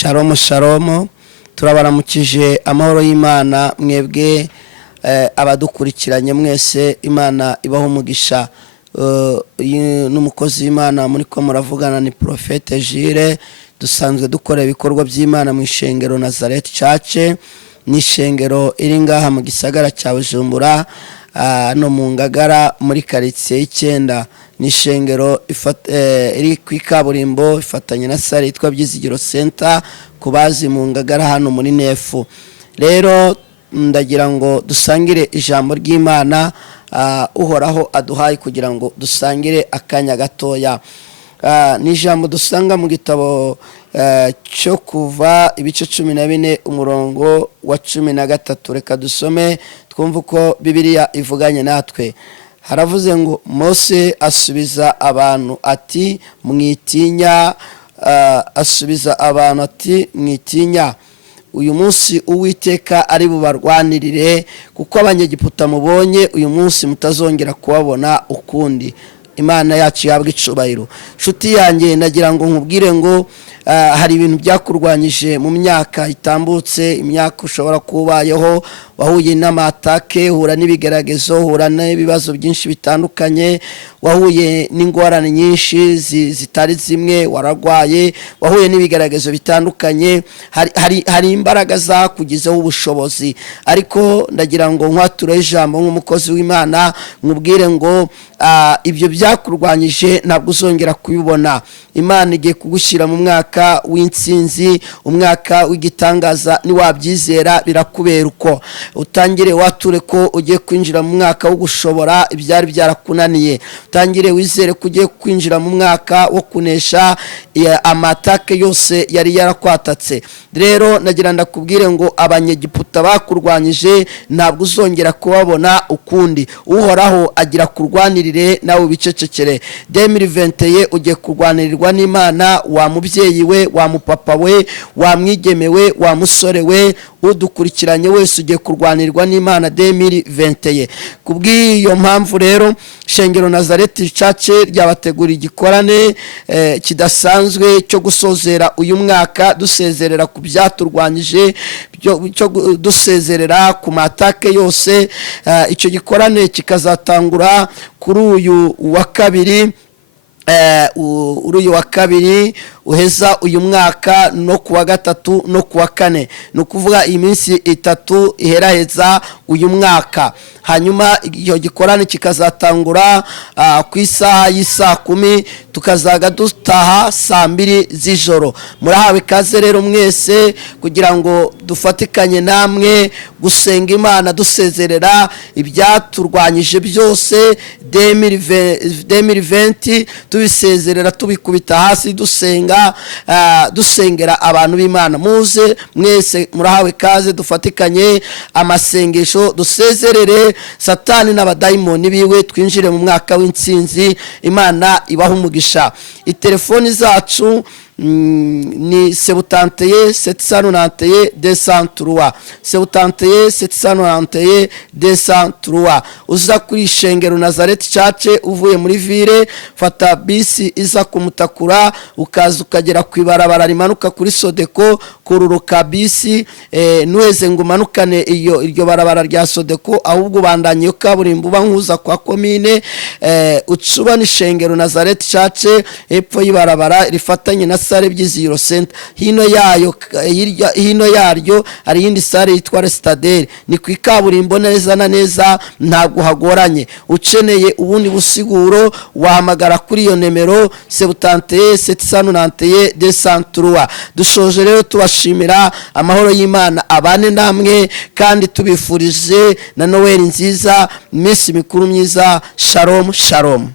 Shalom shalom, turabaramukije amahoro y'Imana mwebwe abadukurikiranye mwese. Imana ibaho umugisha. N'umukozi w'Imana muri ko muravugana ni Prophete Jire. Dusanzwe dukora ibikorwa by'Imana mu ishengero Nazareth Church, ni ishengero iri ngaha mu gisagara cya Bujumbura, no mu Ngagara muri quartier y'Icyenda. Ni ishengero iri ku ikaburimbo ifatanye na sale yitwa Byizigiro Center kubazi mu Ngagara hano muri Nefu. Rero ndagira ngo dusangire ijambo ry'Imana uhoraho aduhaye kugira ngo dusangire akanya gatoya. Ni ijambo dusanga mu gitabo cyo Kuva ibice 14 umurongo wa 13. Reka dusome twumva uko Bibiliya ivuganye natwe. Haravuze ngo Mose asubiza abantu ati mwitinya, asubiza abantu ati mwitinya, uyu munsi Uwiteka ari bubarwanirire, kuko abanyegiputa mubonye uyu munsi mutazongera kubabona ukundi. Imana yacu yabwa icubahiro. Nshuti yanjye nagira ngo nkubwire ngo hari ibintu byakurwanyije mu myaka itambutse, imyaka ushobora kubayeho, wahuye n'amatake, hura n'ibigeragezo, hura n'ibibazo byinshi bitandukanye, wahuye n'ingorane nyinshi zitari zimwe, waragwaye, wahuye n'ibigeragezo bitandukanye, hari imbaraga zakugizeho ubushobozi. Ariko ndagira ngo nkwature ijambo nk'umukozi w'Imana nkubwire ngo ibyo byakurwanyije ntabwo uzongera kubibona. Imana igiye kugushyira mu mwaka w'intsinzi, umwaka w'igitangaza. Niwabyizera birakubera uko. Utangire wature ko ugiye kwinjira mu mwaka wo gushobora ibyari byarakunaniye. Utangire wizere ko ugiye kwinjira mu mwaka wo kunesha amatake yose yari yarakwatatse. Rero nagira ndakubwire ngo abanyegiputa bakurwanyije ntabwo uzongera kubabona ukundi. Uhoraho agira kurwanirire, nawe bicecekere. 2021 ugiye kurwanirirwa n'Imana, wa mubyeyi we, wa mupapa we, wa mwigemewe, wa musore we, udukurikiranye wese ugiye kurwanirwa n'Imana 2021. Kubw'iyo mpamvu rero shengero Nazareth Church ryabategura igikorane kidasanzwe cyo gusozera uyu mwaka, dusezerera ku byaturwanyije, cyo dusezerera ku matake yose. Icyo gikorane kikazatangura kuri uyu wa kabiri, uheza uyu mwaka, no kuwa gatatu no kuwa kane. No kuvuga iminsi 3 iheraheza uyu mwaka. Hanyuma iyo gikorane kikazatangura ku isaha y'isa 10, tukazaga dutaha saa 2 z'ijoro. Murahawe kaze rero mwese kugira ngo dufatikanye namwe gusenga Imana, dusezerera ibyaturwanyije byose 2020, tubisezerera tubikubita hasi, dusengera abantu b'Imana. Muze mwese murahawe kaze, dufatikanye amasengesho, dusezerere Satani n'abadayimoni biwe, twinjire mu mwaka w'intsinzi. Imana ibaho umugisha. Itelefoni zacu ni 71 791 203. Uza kuri shengero Nazareth Church uvuye muri ville, fata bisi iza kumutakura, ukaza ukagera ku ibarabara rimanuka kuri Sodeko, kururuka bisi, nuweze ngo manukane iryo barabara rya Sodeko, ahubwo bandanye yo kaburimbo bankuza kwa komine, ucuba ni shengero Nazareth Church epfo y'ibarabara rifatanye na sale Byizigiro Center. Hino yaryo hari indi sale yitwa Restadel. Ni ku ikaburimbo neza na neza, ntabwo hagoranye. Uceneye ubundi busiguro wahamagara kuri iyo nimero 71 791 203. Dushoje rero tubashimira, amahoro y'Imana abane namwe, kandi tubifurije na Noel nziza, iminsi mikuru myiza. Shalom shalom.